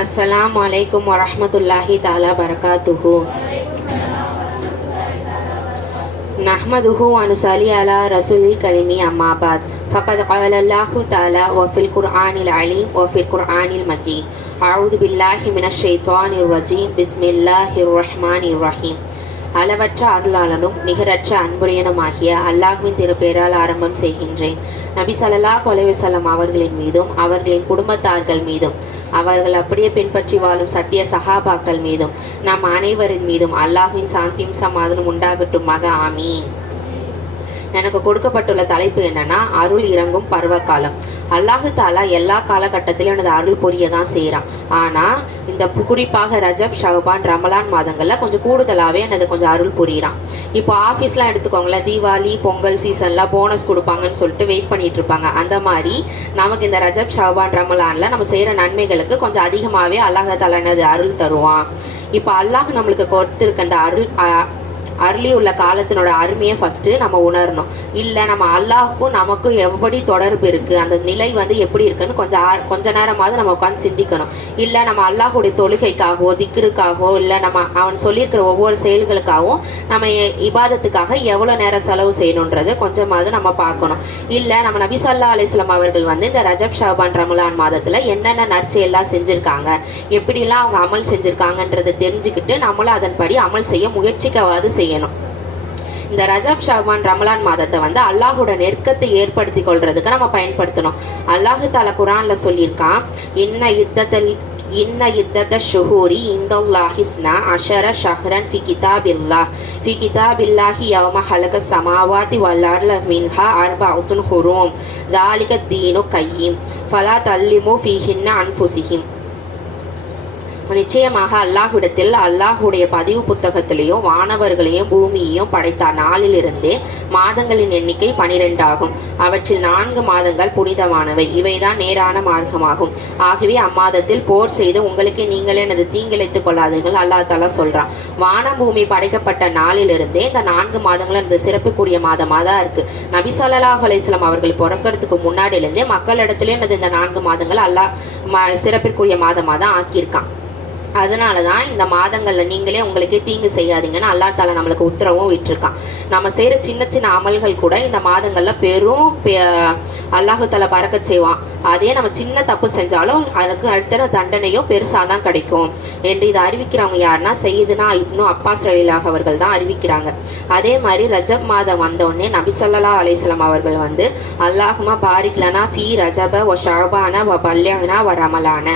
अस्सलामु अलैकुम वरहमतुल्लाहि ताला बरकातुहु। नहमदुहु व नुसल्ली अला रसूलिल करीम अम्मा बाद फ़क़द क़ाल अल्लाहु ताला व फ़िल क़ुरआनिल अलीम व फ़िल क़ुरआनिल मजीद अऊज़ु बिल्लाहि मिनश शैतानिर रजीम बिस्मिल्लाहिर रहमानिर रहीम। அளவற்ற அருளாளனும் நிகரற்ற அன்புடையனுமாகிய அல்லாஹ்வின் திருப்பெயரால் ஆரம்பம் செய்கின்றேன். நபி ஸல்லல்லாஹு அலைஹி வஸல்லம் அவர்களின் மீதும் அவர்களின் குடும்பத்தார்கள் மீதும் அவர்கள் அப்படியே பின்பற்றி வாழும் சத்திய சஹாபாக்கள் மீதும் நம் அனைவரின் மீதும் அல்லாஹ்வின் சாந்தியும் சமாதானம் உண்டாகட்டுமாக. ஆமீன். எனக்கு கொடுக்கப்பட்டுள்ள தலைப்பு என்னன்னா, அருள் இறங்கும் பருவகாலம். அல்லாஹு தாலா எல்லா காலகட்டத்திலும் எனது அருள் புரிய தான் செய்கிறான். ஆனால் இந்த குறிப்பாக ரஜப், ஷஅபான், ரமலான் மாதங்களில் கொஞ்சம் கூடுதலாகவே எனது கொஞ்சம் அருள் புரியிறான். இப்போ ஆஃபீஸ்லாம் எடுத்துக்கோங்களேன், தீபாவளி பொங்கல் சீசன்லாம் போனஸ் கொடுப்பாங்கன்னு சொல்லிட்டு வெயிட் பண்ணிட்டு இருப்பாங்க. அந்த மாதிரி நமக்கு இந்த ரஜப், ஷஅபான், ரமலானில் நம்ம செய்கிற நன்மைகளுக்கு கொஞ்சம் அதிகமாகவே அல்லாஹ் தாலா எனது அருள் தருவான். இப்போ அல்லாஹ் நம்மளுக்கு கொடுத்துருக்க அந்த அருளி உள்ள காலத்தினோட அருமையை ஃபஸ்ட்டு நம்ம உணரணும். இல்லை நம்ம அல்லாஹுக்கும் நமக்கும் எப்படி தொடர்பு இருக்குது, அந்த நிலை எப்படி இருக்குன்னு கொஞ்ச நேரமாவது நம்ம உட்காந்து சிந்திக்கணும். இல்லை நம்ம அல்லாஹுடைய தொழுகைக்காகவோ திக்ருக்காகவோ இல்லை நம்ம அவன் சொல்லியிருக்கிற ஒவ்வொரு செயல்களுக்காகவும் நம்ம இபாதத்துக்காக எவ்வளோ நேரம் செலவு செய்யணுன்றது கொஞ்சமாவது நம்ம பார்க்கணும். இல்லை நம்ம நபி ஸல்லல்லாஹு அலைஹி வஸல்லம் அவர்கள் இந்த ரஜப், ஷஅபான், ரமலான் மாதத்தில் என்னென்ன நற்செயல்லாம் செஞ்சுருக்காங்க, எப்படிலாம் அவங்க அமல் செஞ்சுருக்காங்கன்றதை தெரிஞ்சுக்கிட்டு நம்மளும் அதன்படி அமல் செய்ய முயற்சிக்கவாது செய்யணும். இந்த ரஜப், ஷஅபான், ரமலான் மாதத்தை அல்லாஹோட நெருக்கத்தை ஏற்படுத்தி கொள்றதுக்கு நம்ம பயன்படுத்தணும். அல்லாஹு தாலா குர்ஆன்ல சொல்லியிருக்கான், இன்ன இத்தத ஷுஹூரி இந்தல்லாஹி இஸ்னா அஷர ஷஹ்ரன் ஃபி கிதாபில்லாஹி யௌம ஹலக ஸமாவாதி வல் அர்த மின்ஹா அர்பஅத்துன் ஹுரும் ذالிக தீனு கையிம் ஃபலா தல்லிமு ஃபீஹின்ன அன்ஃபுஸிஹிம். நிச்சயமாக அல்லாஹ்விடத்தில் அல்லாஹுடைய பதிவு புத்தகத்திலேயும் வானவர்களையும் பூமியையும் படைத்த நாளிலிருந்தே மாதங்களின் எண்ணிக்கை 12 ஆகும். அவற்றில் 4 மாதங்கள் புனிதமானவை, இவைதான் நேரான மார்க்கமாகும். ஆகவே அம்மாதத்தில் போர் செய்து உங்களுக்கு நீங்களே எனது தீங்கிழைத்துக் கொள்ளாதீர்கள் அல்லாஹ் தஆலா சொல்றான். வான பூமி படைக்கப்பட்ட நாளிலிருந்தே இந்த 4 மாதங்கள் இந்த சிறப்புக்குரிய மாதமாக தான் இருக்கு. நபி ஸல்லல்லாஹு அலைஹி வஸல்லம் அவர்கள் பிறக்கிறதுக்கு முன்னாடியிலிருந்தே மக்களிடத்திலே இந்த 4 மாதங்கள் அல்லாஹ் சிறப்பிற்குரிய மாதமாக தான் ஆக்கியிருக்கான். அதனால தான் இந்த மாதங்களில் நீங்களே உங்களுக்கே தீங்கு செய்யாதீங்கன்னு அல்லாஹ் தாலா நம்மளுக்கு உத்தரவும் விட்டுருக்கான். நம்ம செய்கிற சின்ன சின்ன அமல்கள் கூட இந்த மாதங்களில் பெரும் அல்லாஹு தாலா பறக்கச் செய்வான். அதே நம்ம சின்ன தப்பு செஞ்சாலும் அதுக்கு அடுத்த தண்டனையும் பெருசாக தான் கிடைக்கும் என்று இதை அறிவிக்கிறவங்க யாருன்னா சையதுனா இப்னு அப்பாஸ் ரலியல்லாஹு அவர்கள் தான் அறிவிக்கிறாங்க. அதே மாதிரி ரஜப் மாதம் வந்தோடனே நபி ஸல்லல்லாஹு அலைஹி வஸல்லம் அவர்கள் அல்லாஹுமா பாரிக் லனா ஃபீ ரஜப வ ஷஅபான வ பல்யனா வ ரமலான,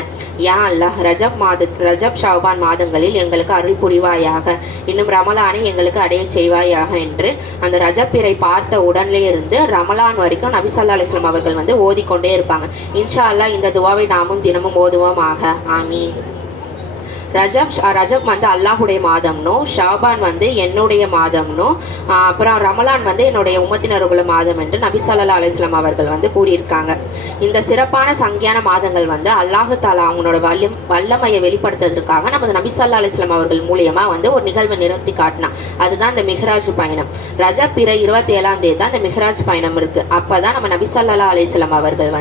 யா அல்லாஹ் ரஜப் ஷஅபான் மாதங்களில் எங்களுக்கு அருள் புரிவாயாக, இன்னும் ரமலானை எங்களுக்கு அடைய செய்வாயாக என்று அந்த ரஜப் பிறை பார்த்த உடனே இருந்து ரமலான் வரைக்கும் நபி ஸல்லல்லாஹு அலைஹி வஸல்லம் அவர்கள் ஓதிக்கொண்டே இருப்பாங்க. இன்ஷா அல்லாஹ் இந்த துவாவை நாமும் தினமும் ஓதுவோமாக. ஆமீன். ரஜப் அல்லாஹுடைய மாதம்னோ, ஷாபான் என்னுடைய மாதம்னோ, அப்புறம் ரமலான் என்னுடைய உம்மத்தினர்களுடைய மாதம் என்று நபி ஸல்லல்லாஹு அலைஹி வஸல்லம் அவர்கள் கூறியிருக்காங்க. இந்த சிறப்பான சங்கியான மாதங்கள் அல்லாஹு தாலா அவங்களோட வல்லமையை வெளிப்படுத்துவதற்காக நமது நபி ஸல்லல்லாஹு அலைஹி வஸல்லம் அவர்கள் மூலியமா ஒரு நிகழ்வை நிறுத்தி காட்டினான். அதுதான் இந்த மிஹ்ராஜ் பயணம். ரஜப் பிறை 27ஆம் தேதி தான் இந்த மிஹ்ராஜ் பயணம் இருக்கு. அப்பதான் நம்ம நபி ஸல்லல்லாஹு அலைஹி வஸல்லம் அவர்கள்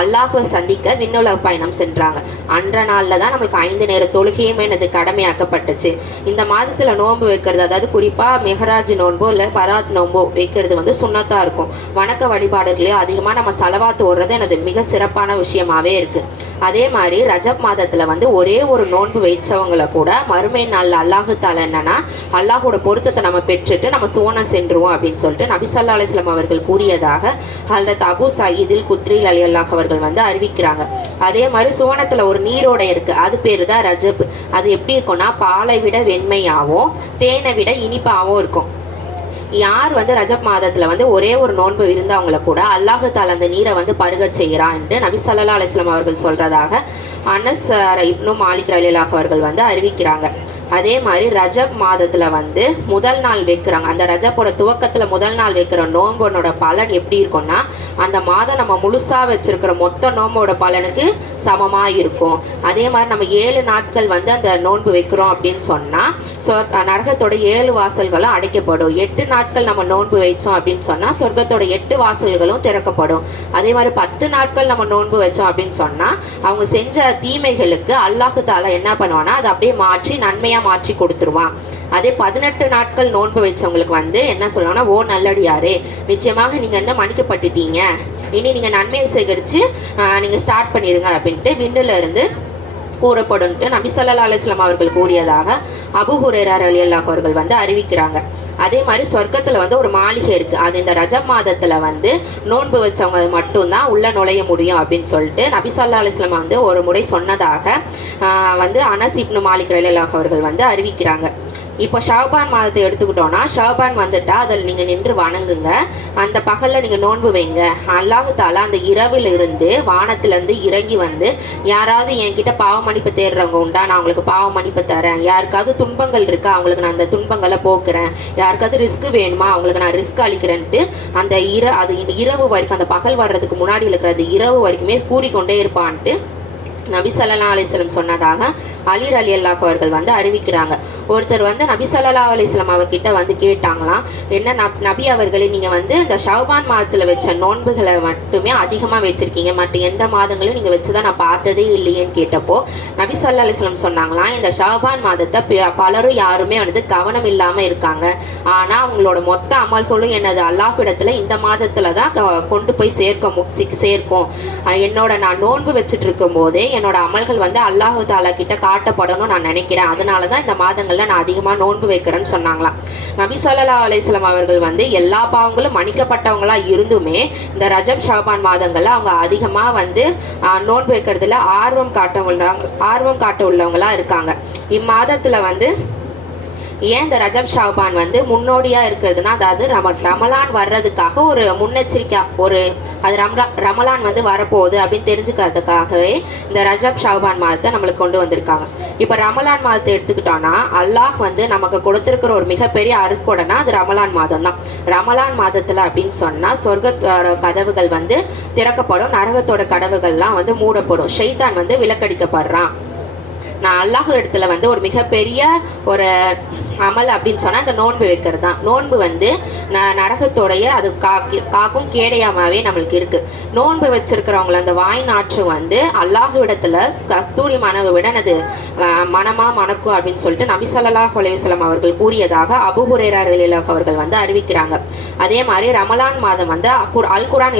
அல்லாஹ்வை சந்திக்க விண்ணுலக பயணம் சென்றாங்க. அன்ற நாள்ல தான் நம்மளுக்கு 5 நேர தொழுகை எனது கடமையாக்கப்பட்டுச்சு. இந்த மாதத்துல நோன்பு வைக்கிறது, அதாவது குறிப்பா மெஹராஜ் நோன்போ இல்ல பராத் நோன்போ வைக்கிறது சுன்னத்தா இருக்கும். வணக்க வழிபாடுகளையோ அதிகமா நம்ம சலவாத்து ஓடுறது எனது மிக சிறப்பான விஷயமாவே இருக்கு. அதே மாதிரி ரஜப் மாதத்துல ஒரே ஒரு நோன்பு வைச்சவங்களை கூட மறுமை நாள்ல அல்லாஹு தாலா என்னன்னா அல்லாஹோட பொருத்தத்தை நம்ம பெற்றுட்டு நம்ம சுவனம் சென்றுவோம் அப்படின்னு சொல்லிட்டு நபி ஸல்லல்லாஹு அலைஹி வஸல்லம் அவர்கள் கூறியதாக ஹல்ரத் அபு சயீதில் குத்ரி ரலியல்லாஹு அவர்கள் அறிவிக்கிறாங்க. அதே மாதிரி சுவனத்துல ஒரு நீரோடை இருக்கு, அது பேரு தான் ரஜப். அது எப்படி இருக்கும்னா பாலை விட வெண்மையாவும் தேனை விட இனிப்பாவும் இருக்கும். யார் ரஜப் மாதத்துல ஒரே ஒரு நோன்பு இருந்தவங்களை கூட அல்லாஹு தாலா அந்த நீரை பருக செய்கிறான் என்று நபி ஸல்லல்லாஹு அலைஹி வஸல்லம் அவர்கள் சொல்றதாக அனஸ் இப்னு மாலிக் ரலியல்லாஹு அவர்கள் அறிவிக்கிறாங்க. அதே மாதிரி ரஜப் மாதத்துல முதல் நாள் வைக்கிறாங்க. அந்த ரஜப்போட துவக்கத்துல முதல் நாள் வைக்கிற நோன்போட பலன் எப்படி இருக்கும்னா அந்த மாதம் நம்ம முழுசா வச்சிருக்கிற மொத்த நோம்போட பலனுக்கு சமமா இருக்கும். அதே மாதிரி நம்ம 7 நாட்கள் அந்த நோன்பு வைக்கிறோம் அப்படின்னு சொன்னா நரகத்தோட 7 வாசல்களும் அடைக்கப்படும். 8 நாட்கள் நம்ம நோன்பு வைச்சோம் அப்படின்னு சொன்னா சொர்க்கத்தோட 8 வாசல்களும் திறக்கப்படும். அதே மாதிரி 10 நாட்கள் நம்ம நோன்பு வச்சோம் அப்படின்னு சொன்னா அவங்க செஞ்ச தீமைகளுக்கு அல்லாஹு தாலா என்ன பண்ணுவானா அதை அப்படியே மாற்றி நன்மையா மாற்றி கொடுத்துருவான். அதே 18 நாட்கள் நோன்பு வச்சவங்களுக்கு வந்து என்ன சொல்லுவாங்கன்னா, ஓ நல்லடியாரே, நிச்சயமாக நீங்க வந்து மன்னிக்கப்பட்டுட்டீங்க, இனி நீங்க நன்மையை சேகரிச்சு நீங்க ஸ்டார்ட் பண்ணிருங்க அப்படின்ட்டு விண்ணுல இருந்து கூறப்படும் நபி ஸல்லல்லாஹு அலைஹி வஸல்லம் அவர்கள் கூறியதாக அபூ ஹுரைரா ரலியல்லாஹு அவர்கள் வந்து அறிவிக்கிறாங்க. அதே மாதிரி சொர்க்கத்துல வந்து ஒரு மாளிகை இருக்கு. அது இந்த ரஜப் மாதத்துல வந்து நோன்பு வச்சவங்க மட்டும்தான் உள்ள நுழைய முடியும் அப்படின்னு சொல்லிட்டு நபி ஸல்லல்லாஹு அலைஹி வஸல்லம் வந்து ஒரு முறை சொன்னதாக வந்து அனஸ் இப்னு மாலிக் ரலியல்லாஹு அவர்கள் வந்து அறிவிக்கிறாங்க. இப்போ ஷாபான் மாதத்தை எடுத்துக்கிட்டோம்னா, ஷாபான் வந்துட்டா அதில் நீங்கள் நின்று வணங்குங்க, அந்த பகலில் நீங்கள் நோன்பு வைங்க. அல்லாஹு தாலா அந்த இரவில் இருந்து வானத்திலேருந்து இறங்கி வந்து, யாராவது என்கிட்ட பாவ மன்னிப்பு தேடுறவங்க உண்டா, நான் அவங்களுக்கு பாவ மன்னிப்பு தரேன், யாருக்காவது துன்பங்கள் இருக்கா அவங்களுக்கு நான் அந்த துன்பங்களை போக்குறேன், யாருக்காவது ரிஸ்க் வேணுமா அவங்களுக்கு நான் ரிஸ்க் அளிக்கிறேன்ட்டு அந்த இரவு வரைக்கும், அந்த பகல் வர்றதுக்கு முன்னாடி இருக்கிற அந்த இரவு வரைக்குமே கூறிக்கொண்டே இருப்பான்ட்டு நபி ஸல்லல்லாஹு அலைஹி வஸல்லம் சொன்னதாக அலி ரலியல்லாஹு அவர்கள் வந்து அறிவிக்கிறாங்க. ஒருத்தர் வந்து நபி ஸல்லல்லாஹு அலைஹி வஸல்லம் அவர்கிட்ட வந்து கேட்டாங்களாம், என்ன நபி அவர்களே, நீங்க வந்து இந்த ஷாபான் மாதத்துல வச்ச நோன்புகளை மட்டுமே அதிகமா வச்சிருக்கீங்க, மற்ற எந்த மாதங்களும் நீங்க வச்சுதான் நான் பார்த்ததே இல்லையேன்னு கேட்டப்போ நபி ஸல்லல்லாஹு அலைஹி வஸல்லம் சொன்னாங்களாம், இந்த ஷாபான் மாதத்தை பலரும் யாருமே வந்து கவனம் இல்லாம இருக்காங்க, ஆனா அவங்களோட மொத்த அமல்களும் என்னது அல்லாஹ்விடத்துல இந்த மாதத்துலதான் கொண்டு போய் சேர்க்கும். என்னோட நான் நோன்பு வச்சுட்டு இருக்கும் போதே என்னோட அமல்கள் வந்து அல்லாஹு தாலா கிட்ட காட்டப்படணும் நான் நினைக்கிறேன், அதனாலதான் இந்த மாதங்கள்ல நான் அதிகமா நோன்பு வைக்கிறேன்னு சொன்னாங்களாம். நபி ஸல்லல்லாஹு அலைஹி வஸல்லம் அவர்கள் வந்து எல்லா பாவங்களும் மன்னிக்கப்பட்டவங்களா இருந்துமே இந்த ரஜப் ஷாபான் மாதங்கள்ல அவங்க அதிகமா வந்து நோன்பு வைக்கிறதுல ஆர்வம் காட்ட உள்ளவங்களா இருக்காங்க. இம்மாதத்துல வந்து ஏன் இந்த ரஜப் ஷாபான் வந்து முன்னோடியா இருக்கிறதுனா, அதாவது ரமலான் வர்றதுக்காக ஒரு முன்னெச்சரிக்கை, அது ரமலான் வந்து வரப்போகுது அப்படின்னு தெரிஞ்சுக்கிறதுக்காகவே இந்த ரஜப் ஷாபான் மாதத்தை நம்மளுக்கு கொண்டு வந்திருக்காங்க. இப்ப ரமலான் மாதத்தை எடுத்துக்கிட்டோம்னா, அல்லாஹ் வந்து நமக்கு கொடுத்திருக்கிற ஒரு மிகப்பெரிய அருட்கொடைனா அது ரமலான் மாதம் தான். ரமலான் மாதத்துல அப்படின்னு சொன்னா சொர்க்கத்தோட கதவுகள் வந்து திறக்கப்படும், நரகத்தோட கதவுகள்லாம் வந்து மூடப்படும், ஷைத்தான் வந்து விலக்கடிக்கப்படுறான். நான் அல்லாஹ் இடத்துல வந்து ஒரு மிகப்பெரிய ஒரு அமல் அப்படின்னு சொன்னா அந்த நோன்பு வைக்கிறது தான். நோன்பு வந்து நரகத்தோடைய அது காக்கும் கேடயமாவே நம்மளுக்கு இருக்கு. நோன்பு வச்சிருக்கிறவங்களை அந்த வாய் நாற்று வந்து அல்லாஹ் இடத்துல கஸ்தூரி மனவை விட அது மனமா மணக்கும் அப்படின்னு சொல்லிட்டு நபி ஸல்லல்லாஹு அலைஹி வஸல்லம் அவர்கள் கூறியதாக அபூ ஹுரைரா ரலியல்லாஹு அவர்கள் வந்து அறிவிக்கிறாங்க. அதே மாதிரி ரமலான் மாதம் வந்து அல் குர்ஆன்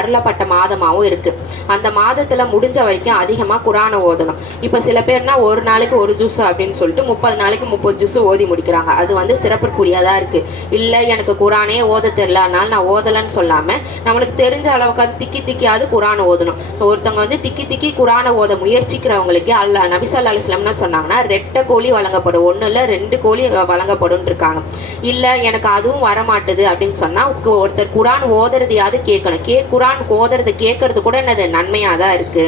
அருளப்பட்ட மாதமாகவும் இருக்கு. அந்த மாதத்துல முடிஞ்ச வரைக்கும் அதிகமா குர்ஆனை ஓதணும். இப்ப சில பேர்னா ஒரு நாளைக்கு ஒரு ஜூஸ் அப்படின்னு சொல்லிட்டு 30 நாளைக்கு 30 ஜூஸ் ஓதி முடிக்கிறாங்க. அது வந்து சிறப்புக்குரியதா இருக்கு. இல்ல எனக்கு குர்ஆனே ஓத தெரியல, அதனால நான் ஓதலன்னு சொல்லாம நம்மளுக்கு தெரிஞ்ச அளவுக்கு திக்கியாவது குர்ஆனை ஓதணும். ஒருத்தவங்க வந்து திக்கி குர்ஆனை ஓத முயற்சிக்கிறவங்களுக்கு நபி ஸல்லல்லாஹு அலைஹி வஸல்லம் சொன்னாங்கன்னா 2 கோழி வழங்கப்படும், 1 இல்ல 2 கோழி வழங்கப்படும் இருக்காங்க. இல்ல எனக்கு அதுவும் வரமாட்டுது அப்படின்னு சொன்னா ஒருத்தர் குர்ஆன் ஓதுறதையாவது கேட்கணும். குர்ஆன் ஓதுறது கேட்கறது கூட என்னது நன்மையாதான் இருக்கு.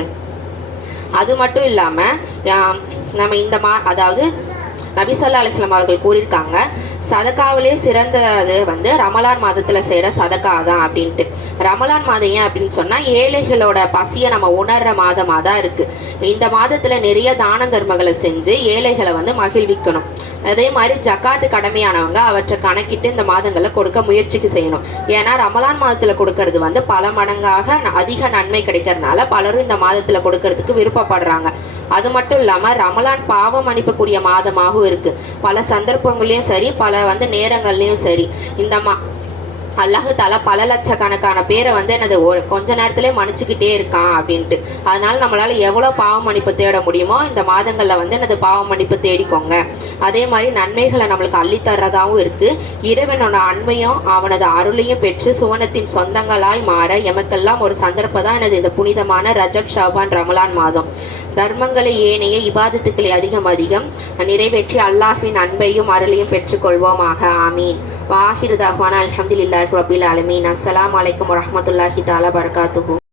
அது மட்டும் இல்லாம நம்ம இந்த அதாவது நபி ஸல்லல்லாஹு அலைஹி வஸல்லம் அவர்கள் கூறியிருக்காங்க, சதக்காவிலே சிறந்தது வந்து ரமலான் மாதத்துல செய்யற சதக்கா தான் அப்படின்ட்டு. ரமலான் மாதம் ஏன் அப்படின்னு சொன்னா ஏழைகளோட பசியை நம்ம உணர்ற மாதமா தான் இருக்கு. இந்த மாதத்துல நிறைய தான தர்மங்களை செஞ்சு ஏழைகளை வந்து மகிழ்விக்கணும். அதே மாதிரி ஜக்காத்து கடமையானவங்க அவற்றை கணக்கிட்டு இந்த மாதங்களை கொடுக்க முயற்சிக்கு செய்யணும். ஏன்னா ரமலான் மாதத்துல கொடுக்கறது வந்து பல மடங்காக அதிக நன்மை கிடைக்கிறதுனால பலரும் இந்த மாதத்துல கொடுக்கறதுக்கு விருப்பப்படுறாங்க. அது மட்டும் இல்லாம ரமலான் பாவம் மன்னிக்கக்கூடிய மாதமாகவும் இருக்கு. பல சந்தர்ப்பங்களையும் சரி, பல வந்து நேரங்கள்லயும் சரி, இந்த அல்லாஹ் தாலா பல லட்சக்கணக்கான பேரை வந்து என்னது ஒரு கொஞ்ச நேரத்திலே மன்னிச்சுக்கிட்டே இருக்கான் அப்படின்ட்டு. அதனால நம்மளால எவ்வளவு பாவ மன்னிப்பு தேட முடியுமோ இந்த மாதங்கள்ல வந்து என்னது பாவ மன்னிப்பு தேடிக்கோங்க. அதே மாதிரி நன்மைகளை நம்மளுக்கு அள்ளித்தர்றதாவும் இருக்கு. இறைவனோட அண்மையும் அவனது அருளையும் பெற்று சுவனத்தின் சொந்தங்களாய் மாற எமக்கெல்லாம் ஒரு சந்தர்ப்பம் தான் எனது இந்த புனிதமான ரஜப் ஷாபான் ரமலான் மாதம். தர்மங்களை ஏனைய இபாதத்துக்களை அதிகம் நிறைவேற்றி அல்லாஹ்வின் அன்பையும் அருளையும் பெற்றுக்கொள்வோமாக. ஆமீன். வாஹிரு தஅவானா அல்ஹம்துலில்லாஹி ரப்பில் ஆலமீன். அஸ்ஸலாமு அலைக்கும் வரஹ்மத்துல்லாஹி தஆலா பரகாத்துஹு.